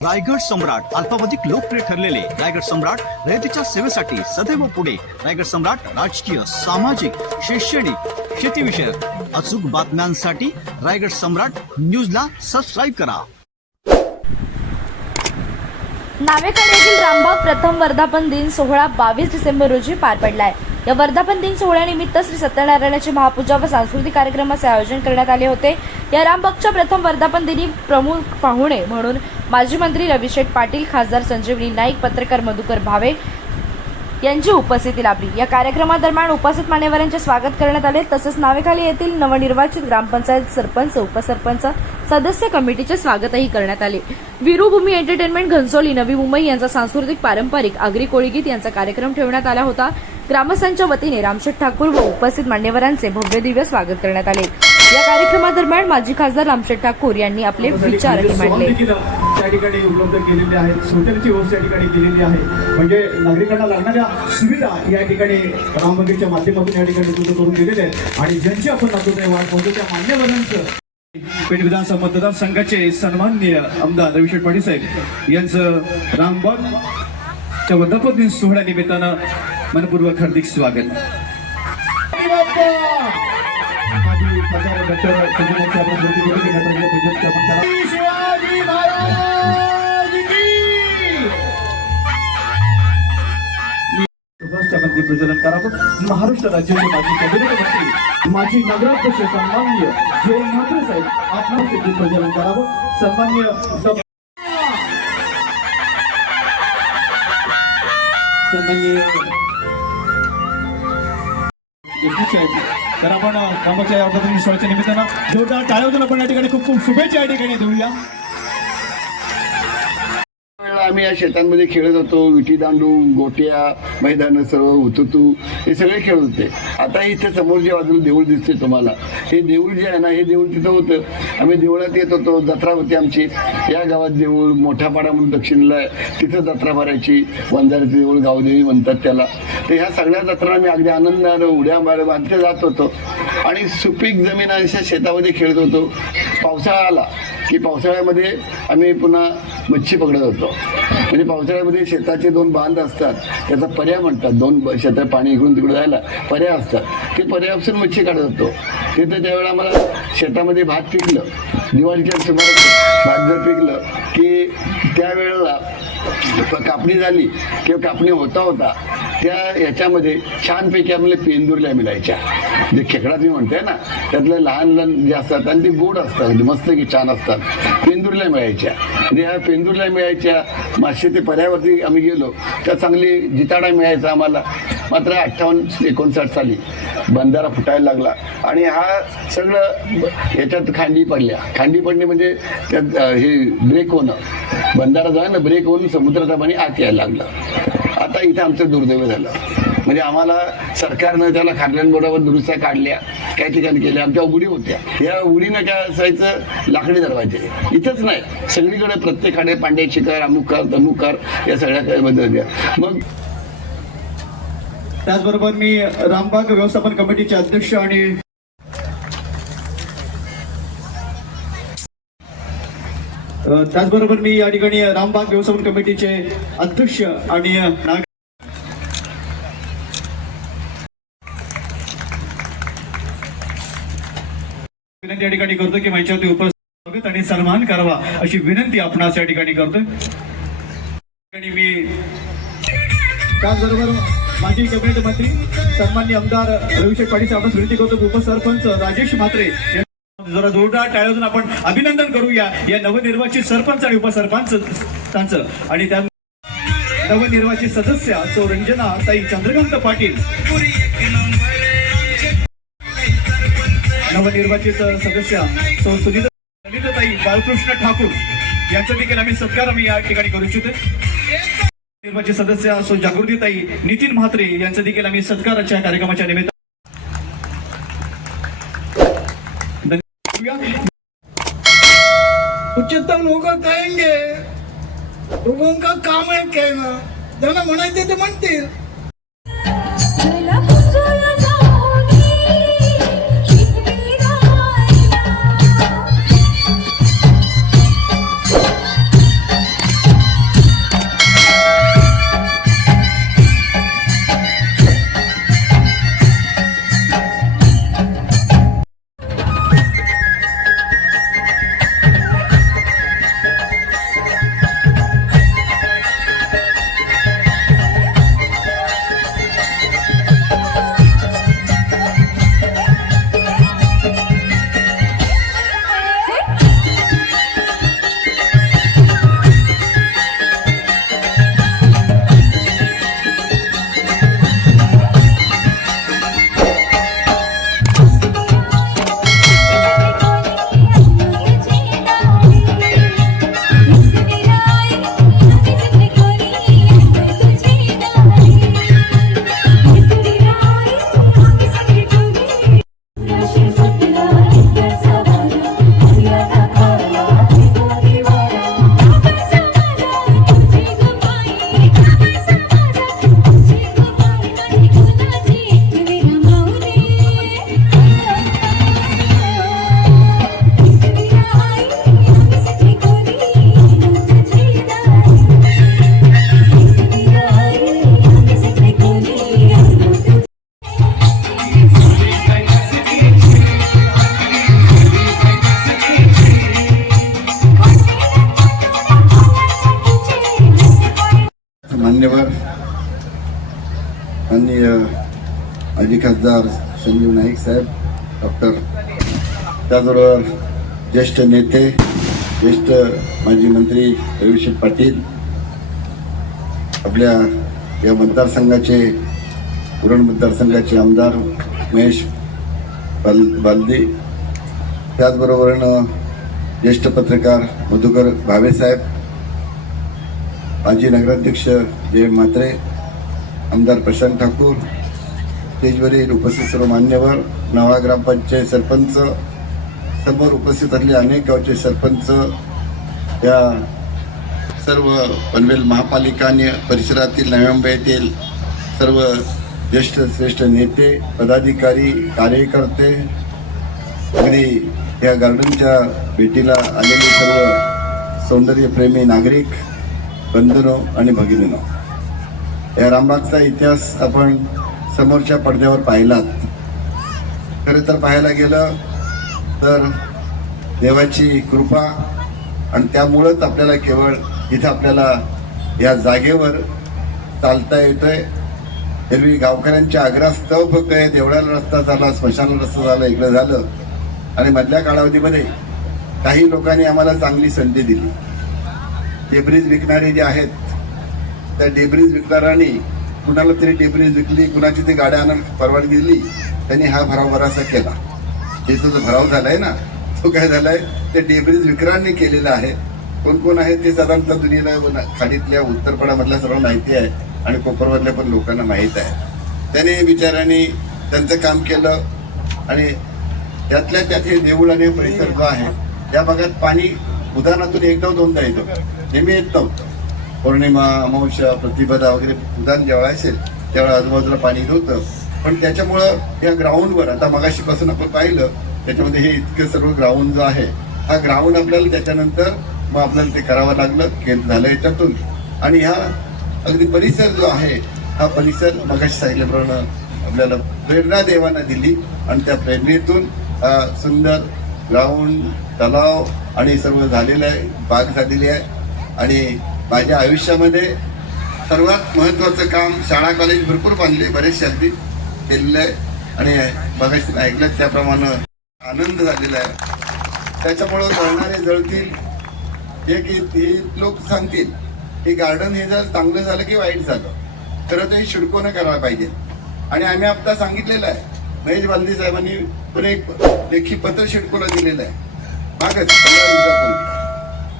रायगड सम्राट अल्पावधिक लोकप्रिय ठरलेले रायगड सम्राट रयतेच्या सेवेसाठी सदैव पुढे. रायगड सम्राट राजकीय सामाजिक शैक्षणिक शेतीविषयक अचूक बातम्यांसाठी रायगड सम्राट न्यूजला सबस्क्राईब करा. नावेकडे येथील रामबाग प्रथम वर्धापन दिन सोहळा बावीस डिसेंबर रोजी पार पडलाय. या वर्धापन दिन सोहळ्यानिमित्त श्री सत्यनारायणाची महापूजा व सांस्कृतिक कार्यक्रमाचे आयोजन करण्यात आले होते. या रामबागच्या प्रथम वर्धापन दिनी प्रमुख पाहुणे म्हणून माजी मंत्री रविशेठ पाटील खासदार संजीवनी नाईक पत्रकार मधुकर भावे यांची उपस्थिती लाभली. या कार्यक्रमादरम्यान उपस्थित मान्यवरांचे स्वागत करण्यात आले. तसेच नावेखाली येथील नवनिर्वाचित ग्रामपंचायत सरपंच उपसरपंच सदस्य कमिटीचे स्वागतही करण्यात आले. वीरुभूमी एंटरटेनमेंट घनसोली नवी मुंबई यांचा सांस्कृतिक पारंपरिक आगरी कोळीगीत यांचा कार्यक्रम ठेवण्यात आला होता. ग्रामस्थांच्या वतीने रामशेठ ठाकूर व उपस्थित मान्यवरांचे भव्य दिव्य स्वागत करण्यात आले. या कार्यक्रमादरम्यान माजी खासदार रामशेठ ठाकूर यांनी आपले विचारही मांडले. देखील त्या ठिकाणी उपलब्ध केलेली आहे हॉटेलची व्यवस्था या ठिकाणी केलेली आहे. म्हणजे नागरिकांना लागणाऱ्या सुविधा या ठिकाणी राम मंदिरच्या माध्यमातून या ठिकाणी उपलब्ध करून दिलेल्या आहेत. आणि ज्यांची आपण दाखवतोय वाट पाहतो त्या मान्यवरांचं. पेठ विधानसभा मतदारसंघाचे सन्माननीय आमदार रविशेठ पाटील साहेब यांचं रामबागच्या वर्धापन दिन सोहळ्या निमित्तानं मनपूर्वक हार्दिक स्वागत. माजी शिवाजी महाराज प्रज्वलन करावं महाराष्ट्र राज्याचे माजी कॅबिनेट मंत्री माजी नगराध्यक्ष सन्मान्य जयंत म्हात्रे साहेब आपणास प्रज्वलन करावं सन्मान्य सन्मान्य देशमुख साहेब तर आपण कामाच्या या निमित्तानं जोरदार टाळ्या आपण या ठिकाणी खूप खूप शुभेच्छा या ठिकाणी देऊया. आम्ही या शेतांमध्ये खेळत होतो विटी दांडू गोट्या मैदान सर्व उतुतू हे सगळे खेळत होते. आता इथे समोरच्या बाजूला देऊळ दिसते तुम्हाला हे देऊळ जे आहे ना हे देऊळ तिथं होतं. आम्ही देवळात येत होतो जत्रा होती आमची. या गावात देऊळ मोठ्या पाडा म्हणून दक्षिणला आहे. तिथं जत्रा भरायची. वंजाराचे देऊळ गावदेवी म्हणतात त्याला. तर ह्या सगळ्या जत्रा आम्ही अगदी आनंदानं उड्या मार बांधते जात होतो. आणि सुपीक जमीन अशा शेतामध्ये खेळत होतो. पावसाळा आला. की पावसाळ्यामध्ये आम्ही पुन्हा मच्छी पकडत होतो. म्हणजे पावसाळ्यामध्ये शेताचे दोन बांध असतात त्याचा पर्याय म्हणतात दोन शेतात पाणी इकडून तिकडे जायला पर्याय असतात. ते पर्यायापासून मच्छी काढत होतो. तिथं त्यावेळेला आम्हाला शेतामध्ये भात पिकलं. दिवाळीच्या सुमारास भात जर पिकलं की त्यावेळेला कापणी झाली किंवा कापणी होता होता त्या याच्यामध्ये छानपैकी आपल्याला पेंदुरल्या मिळायच्या. जे खेकडा मी म्हणते ना त्यातले लहान लहान जे असतात आणि ते गोड असतात म्हणजे मस्त की छान असतात पेंदुरल्या मिळायच्या. म्हणजे ह्या पेंदुरल्या मिळायच्या मासे ते पर्यावरती आम्ही गेलो त्या चांगली जिताडा मिळायचा आम्हाला. मात्र अठ्ठावन्न एकोणसाठ साली बंधारा फुटायला लागला आणि हा सगळं ब- याच्यात खांडी पडल्या. खांडी पडणे म्हणजे त्यात हे ब्रेक होणं. बंधारा जो आहे ना ब्रेक होऊन समुद्राचा पाणी आत यायला लागलं. आता इथे आमचं दुर्दैव झालं. म्हणजे आम्हाला सरकारनं त्याला खारल्यांबरोबर दुरुस्त्या काढल्या काही ठिकाणी केल्या. आमच्या उघडी होत्या. या उघडीनं काय असायचं? लाकडी दरवाजे. इथंच नाही. सगळीकडे प्रत्येकाकडे अमुक कर तमुक कर या सगळ्या बदल द्या होत्या. मग त्याचबरोबर मी रामबाग व्यवस्थापन कमिटीचे अध्यक्ष आणि त्याचबरोबर मी या ठिकाणी रामबाग व्यवस्थापन कमिटीचे अध्यक्ष आणि नाग- विनंती या ठिकाणी करतो की माझ्यावरती उपस्थित आणि सन्मान करावा अशी विनंती आपणास या ठिकाणी करतोय. ठिकाणी मी त्याचबरोबर माजी कॅबिनेट मंत्री सन्मान्य आमदार रविशेख पाटील साहेबांना विनंती करतो उपसरपंच राजेश म्हात्रे जरा जोरदार टाळून आपण अभिनंदन करूया. या नवनिर्वाचित सरपंच आणि उपसरपंच त्यांचं आणि त्या नवनिर्वाचित सदस्य सौ रंजना ताई चंद्रकांत पाटील. नवनिर्वाचित सदस्य सौ सुनील ललिताताई बालकृष्ण ठाकूर. यांचा देखील आम्ही सत्कार आम्ही या ठिकाणी करू इच्छितो. निर्वाचित सदस्य सो जागृतीताई नितीन म्हात्रे यांचा देखील आम्ही सत्काराच्या कार्यक्रमाच्या निमित्त उच्चतम लोक कहेंगे लोगों का काम है कहना। ज्यांना म्हणायचे ते म्हणतील. त्याचबरोबर ज्येष्ठ नेते ज्येष्ठ माजी मंत्री रविशेठ पाटील आपल्या या मतदारसंघाचे पुरण मतदारसंघाचे आमदार महेश बाल बालदे. त्याचबरोबर ज्येष्ठ पत्रकार मधुकर भावेसाहेब माजी नगराध्यक्ष जय म्हात्रे आमदार प्रशांत ठाकूर स्टेजवरील उपस्थित सर्व मान्यवर नवा ग्रामपंचायत सरपंच समोर उपस्थित असलेले अनेक गावचे सरपंच या सर्व पनवेल महापालिका आणि परिसरातील नव्या येथील सर्व ज्येष्ठ श्रेष्ठ नेते पदाधिकारी कार्यकर्ते अगदी या गार्डनच्या भेटीला आलेले सर्व सौंदर्यप्रेमी नागरिक बंधनो आणि भगिनीनो या रामबागचा इतिहास आपण समोरच्या पडद्यावर पाहिलात. खरं तर पाहायला गेलं तर देवाची कृपा आणि त्यामुळंच आपल्याला केवळ इथं आपल्याला या जागेवर चालता येतोय. एरवी गावकऱ्यांच्या आग्रहास्तव फक्त आहे देवळाला रस्ता झाला स्मशानाला रस्ता झाला इकडं झालं. आणि मधल्या कालावधीमध्ये काही लोकांनी आम्हाला चांगली संधी दिली. डेब्रीज विकणारे जे आहेत त्या डेब्रीज विकणाऱ्यांनी कुणाला तरी डेब्रीज विकली कुणाची ती गाड्या आणायला परवानगी दिली त्यांनी हा भराभरासा केला. केला जो भराव झालाय ना तो काय झालाय ते डेब्रिज विक्रांनी केलेला आहे. कोण कोण आहे ते साधारणतः दुनियेला खाडीतल्या उत्तरपडामधल्या सर्व माहिती आहे आणि कोपरमधल्या पण लोकांना माहीत आहे. त्याने विचाराने त्यांचं काम केलं आणि त्यातल्या त्यात हे देऊळ आणि परिसर जो आहे त्या भागात पाणी उदाहरणातून एकदा दोनदा येतं. नेहमी येत नव्हतं. पौर्णिमा अमावश्या प्रतिपदा वगैरे उदाहरण जेव्हा असेल त्यावेळेला आजूबाजूला पाणी होतं. पण त्याच्यामुळं या ग्राउंडवर आता मगाशीपासून आपण पाहिलं त्याच्यामध्ये हे इतकं सर्व ग्राउंड जो आहे हा ग्राउंड आपल्याला त्याच्यानंतर मग आपल्याला ते करावं लागलं केलं झालं याच्यातून. आणि ह्या अगदी परिसर जो आहे हा परिसर मगाशी सांगितल्याप्रमाणे आपल्याला प्रेरणा देवानं दिली आणि त्या प्रेरणेतून हा सुंदर ग्राउंड तलाव आणि सर्व झालेलं आहे बाग झालेली आहे. आणि माझ्या आयुष्यामध्ये सर्वात महत्त्वाचं काम शाळा कॉलेज भरपूर बांधले बरेचसे अगदी. केलेलं आहे. आणि बघायचं ऐकलं त्याप्रमाणे आनंद झालेला आहे. त्याच्यामुळं जळणारे जळतील. हे की ते लोक सांगतील की गार्डन हे जर चांगलं झालं की वाईट झालं खरं तर ते शिडकोनं करायला पाहिजे. आणि आम्ही आत्ता सांगितलेलं आहे. महेश बालदी साहेबांनी पण एक लेखी पत्र शिडकोला दिलेलं आहे. मागच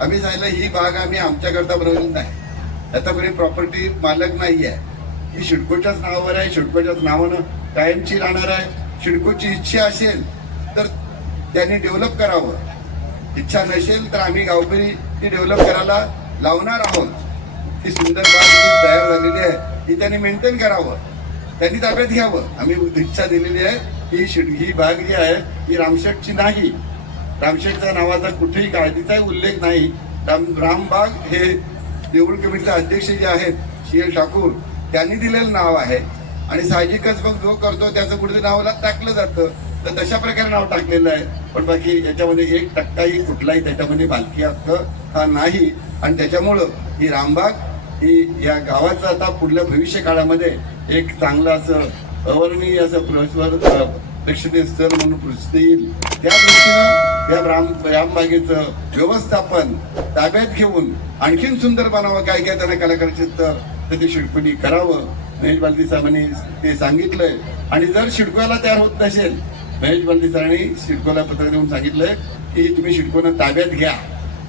आम्ही सांगितलं ही बाग आम्ही आमच्याकरता बनवली नाही. आता कोणी प्रॉपर्टी मालक नाही आहे ही शिडकोच्याच नावावर आहे शिडकोच्याच नावानं कायमची राहणार आहे. शिडकोची इच्छा असेल तर त्यांनी डेव्हलप करावं. इच्छा नसेल तर आम्ही गावकरी ती डेव्हलप करायला लावणार आहोत. ती सुंदर बाग तयार झालेली आहे. ती त्यांनी मेंटेन करावं. त्यांनी ताब्यात घ्यावं. आम्ही इच्छा दिलेली आहे ही शिड ही बाग जी आहे ही रामशेठची नाही. रामशेठच्या नावाचा कुठेही काळजीचाही उल्लेख नाही. राम रामबाग हे देऊळ कमिटीचे अध्यक्ष जे आहेत सी एल ठाकूर त्यांनी दिलेलं नाव आहे. आणि साहजिकच मग जो करतो त्याचं कुठेतरी नावाला टाकलं जातं. तर तशा प्रकारे नाव टाकलेलं आहे. पण बाकी याच्यामध्ये एक टक्काही कुठलाही त्याच्यामध्ये बालकी हक्क हा नाही. आणि त्याच्यामुळं ही रामबाग ही या गावाचं आता पुढल्या भविष्य काळामध्ये एक चांगलं असं अवर्णीय असं प्रश्वर प्रेक्षणीय स्थळ म्हणून प्रसिद्ध येईल. त्या दृष्टीनं या राम रामबागेचं व्यवस्थापन ताब्यात घेऊन आणखीन सुंदर बनावं. काय काय त्यांना कलाकाराचे तर ते शिडकुनी करावं. महेश बालदी साहेबांनी ते सांगितलंय. आणि जर शिडकोला तयार होत नसेल महेश बालदी सरांनी शिडकोला पत्र देऊन सांगितलंय की तुम्ही शिडकोनं ताब्यात घ्या.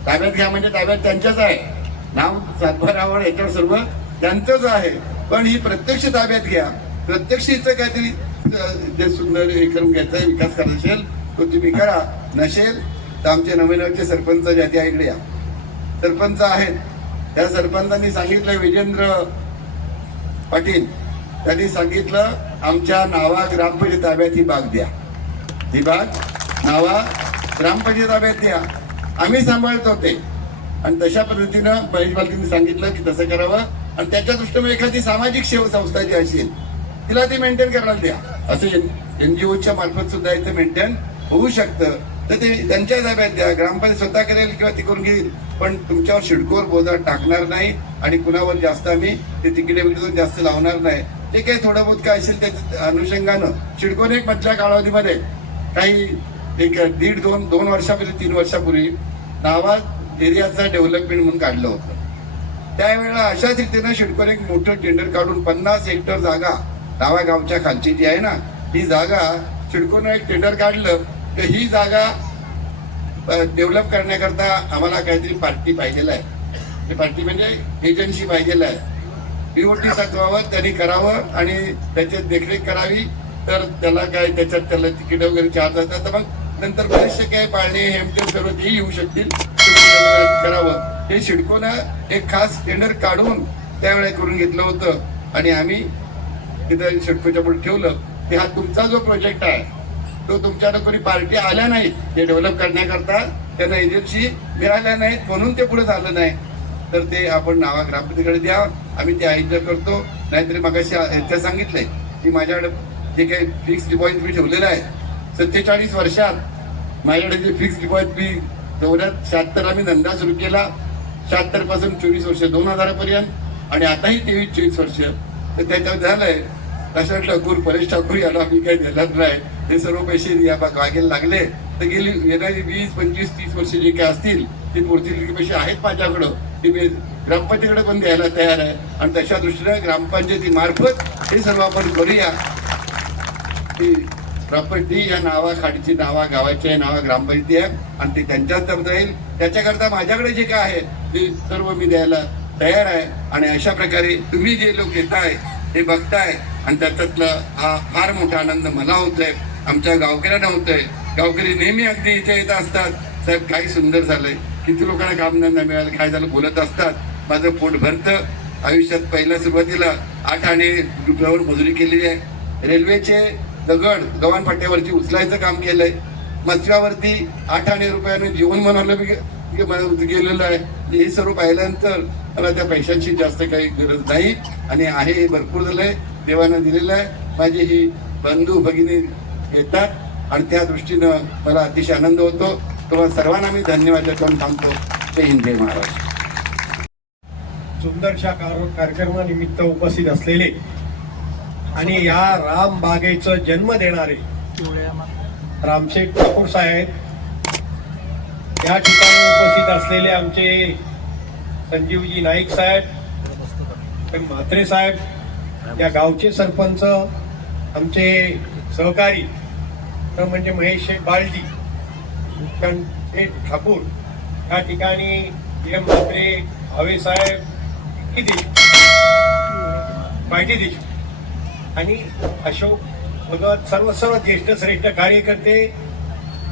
ताब्यात घ्या म्हणजे ताब्यात त्यांच्याच आहे. नाव सातबारावर याच्यावर सर्व त्यांचंच आहे. पण ही प्रत्यक्ष ताब्यात घ्या. प्रत्यक्ष हिचं काहीतरी जे सुंदर हे करून घ्यायचा विकास करायचा असेल तो तुम्ही करा. नसेल तर आमचे नवीनचे सरपंच ज्या त्या इकडे या. सरपंच आहेत. त्या सरपंचांनी सांगितलं विजेंद्र पाटील त्यांनी सांगितलं आमच्या नावा ग्रामपंचायत ताब्यात ही बाग द्या. ही बाग नावा ग्रामपंचायत ताब्यात द्या. आम्ही सांभाळतो ते. आणि तशा पद्धतीनं महेश बालकींनी सांगितलं की तसं करावं. आणि त्याच्या दृष्टीने एखादी सामाजिक सेवा संस्था जी असेल तिला ती मेंटेन करायला द्या. असं एनजीओच्या मार्फत सुद्धा इथं मेंटेन होऊ शकतं. तर ते त्यांच्या ताब्यात द्या ग्रामपंचायत स्वतः करेल किंवा ती करून घेईल. पण तुमच्यावर शिडकोर बोजा टाकणार नाही आणि कुणावर जास्त आम्ही ते तिकडे बिकिटे जास्त लावणार नाही. जे काही थोडं बहुत काय असेल त्याच्या अनुषंगानं शिडकोने एक मधल्या कालावधीमध्ये काही एक दीड दोन दोन वर्षापूर्वी तीन वर्षापूर्वी नावा एरियाचा डेव्हलपमेंट म्हणून काढलं होतं. त्यावेळेला अशाच रीतीनं शिडकोन एक मोठं टेंडर काढून पन्नास हेक्टर जागा डाव्या गावच्या खालची जी आहे ना ही जागा शिडकोनं एक टेंडर काढलं. तर ही जागा डेव्हलप करण्याकरता आम्हाला काहीतरी पार्टी पाहिजे आहे. ते पार्टी म्हणजे एजन्सी पाहिजे आहे. पीओटी तत्वावर त्यांनी करावं आणि त्याची देखरेख करावी. तर त्याला काय त्याच्यात त्याला तिकीट वगैरे चार्ज असतात. तर मग नंतर बरेचसे काय पाळणे हेमते सर्व तेही येऊ शकतील. करावं. हे शिडकोनं एक खास टेंडर काढून त्यावेळेला करून घेतलं होतं. आणि आम्ही तिथं शिडकोच्या पुढे ठेवलं. की हा तुमचा जो प्रोजेक्ट आहे तो तुमच्याकडे कोणी पार्टी आल्या नाहीत ते डेव्हलप करण्याकरता त्यांना एजन्सी मिळाल्या नाहीत म्हणून ते पुढे झालं नाही. तर ते आपण नावा ग्रामपंचायतीकडे द्या आम्ही ते आयोजन करतो. नाहीतरी मगाशी इथे सांगितलंय की माझ्याकडे जे काही फिक्स डिपॉझिट मी ठेवलेलं आहे सत्तेचाळीस वर्षात माझ्याकडे जे फिक्स डिपॉझिट मी तेवढ्यात शहात्तरला मी धंदा सुरू केला. शहात्तरपासून चोवीस वर्ष दोन हजारापर्यंत. आणि आताही तेवीस चोवीस वर्ष. तर त्याच्यात झालंय दशरथ ठाकूर परेश ठाकूर याला मी काही देणार नाही. हे सर्व पैसे या मागेला लागले तर गेली येणारी वीस पंचवीस तीस वर्ष जे काही असतील ते पुढचे पैसे आहेत माझ्याकडं ते मी ग्रामपंचायतीकडे पण द्यायला तयार आहे. आणि तशा दृष्टीने ग्रामपंचायतीमार्फत हे सर्व आपण करूया. ती प्रॉपर्टी या नावाखाडीची नावा गावाच्या नावा ग्रामपंचायती आहे आणि ते त्यांच्याच तरफ जाईल. त्याच्याकरता माझ्याकडे जे काय आहे ते सर्व मी द्यायला तयार आहे. आणि अशा प्रकारे तुम्ही जे लोक येत आहे ते बघताय आणि त्याच्यातला हा फार मोठा आनंद मला होतोय. आमच्या गावकऱ्या होतोय. गावकरी नेहमी अगदी इथे येत असतात. साहेब काही सुंदर झालंय. किती लोकांना कामधंदा मिळाला काय झालं बोलत असतात. माझं पोट भरतं. आयुष्यात पहिल्या सुरुवातीला आठ आणि रुपयावर मजुरी केलेली आहे. रेल्वेचे दगड गव्हाण फाट्यावरती उचलायचं काम केलंय. मचव्यावरती आठ आणि रुपयाने जीवन बनवलं गेलेलं आहे. हे सर्व पाहिल्यानंतर मला त्या पैशांची जास्त काही गरज नाही. आणि आहे हे भरपूर झालंय. देवानं दिलेलं आहे. माझी ही बंधू भगिनी येतात आणि त्या दृष्टीनं मला अतिशय आनंद होतो. तुम्हाला सर्वांना मी धन्यवाद देतो थांबतो जय हिंद जय महाराष्ट्र. सुंदरशा कार्यक्रमानिमित्त उपस्थित असलेले आणि या राम बागेचं जन्म देणारे रामशेठ ठाकूर साहेब या ठिकाणी उपस्थित असलेले आमचे संजीवजी नाईक साहेब म्हात्रे साहेब या गावचे सरपंच आमचे सहकारी तर म्हणजे महेश शेठ बालजी ठाकूर. या ठिकाणी एम म्हात्रे भावे किती माहिती देशमुख आणि अशोक भगवत सर्व सर्व ज्येष्ठ श्रेष्ठ कार्यकर्ते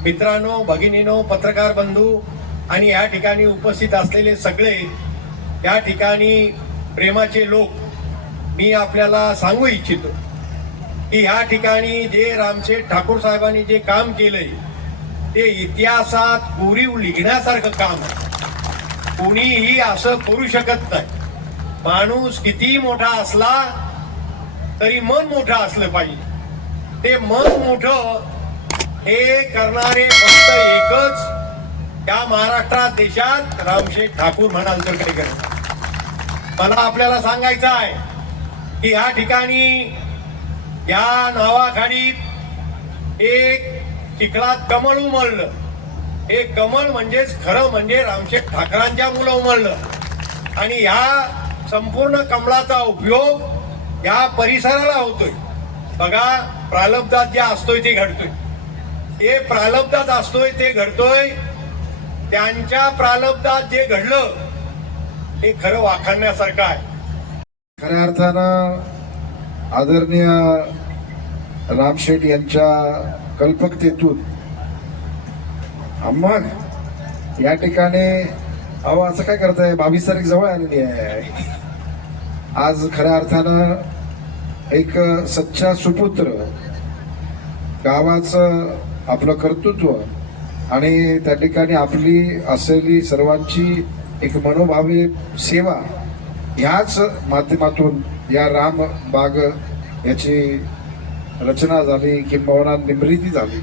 मित्रांनो भगिनीनो पत्रकार बंधू आणि या ठिकाणी उपस्थित असलेले सगळे या ठिकाणी प्रेमाचे लोक मी आपल्याला सांगू इच्छितो. की ह्या ठिकाणी जे रामशेठ ठाकूर साहेबांनी जे काम केलंय ते इतिहासात कोरीव लिहिण्यासारखं काम आहे. कोणीही असं करू शकत नाही. माणूस किती मोठा असला तरी मन मोठं असलं पाहिजे. ते मन मोठं हे करणारे फक्त एकच या महाराष्ट्रात देशात रामशेठ ठाकूर म्हणाल तर काही करत मला आपल्याला सांगायचं आहे की ह्या ठिकाणी या नावाखाली एक चिखलात कमळ उमळलं हे कमळ म्हणजेच खरं म्हणजे रामशेठ ठाकरांच्या मुलं उमळलं आणि ह्या संपूर्ण कमळाचा उपयोग या परिसराला होतोय. बघा प्रालब्धात जे असतोय ते घडतोय. ते प्रालब्धात असतोय ते घडतोय. त्यांच्या प्रालब्धात जे घडलं हे खरं वाखाणण्यासारखं आहे. खऱ्या अर्थानं आदरणीय रामशेठ यांच्या कल्पकतेतून मग या ठिकाणी अहो असं काय करताय? बावीस तारीख जवळ आलेली आहे. आज खऱ्या अर्थानं एक सच्चा सुपुत्र गावाचं आपलं कर्तृत्व आणि त्या ठिकाणी आपली असलेली सर्वांची एक मनोभावी सेवा ह्याच माध्यमातून या राम बाग याची रचना झाली किंबहुना निर्मिती झाली.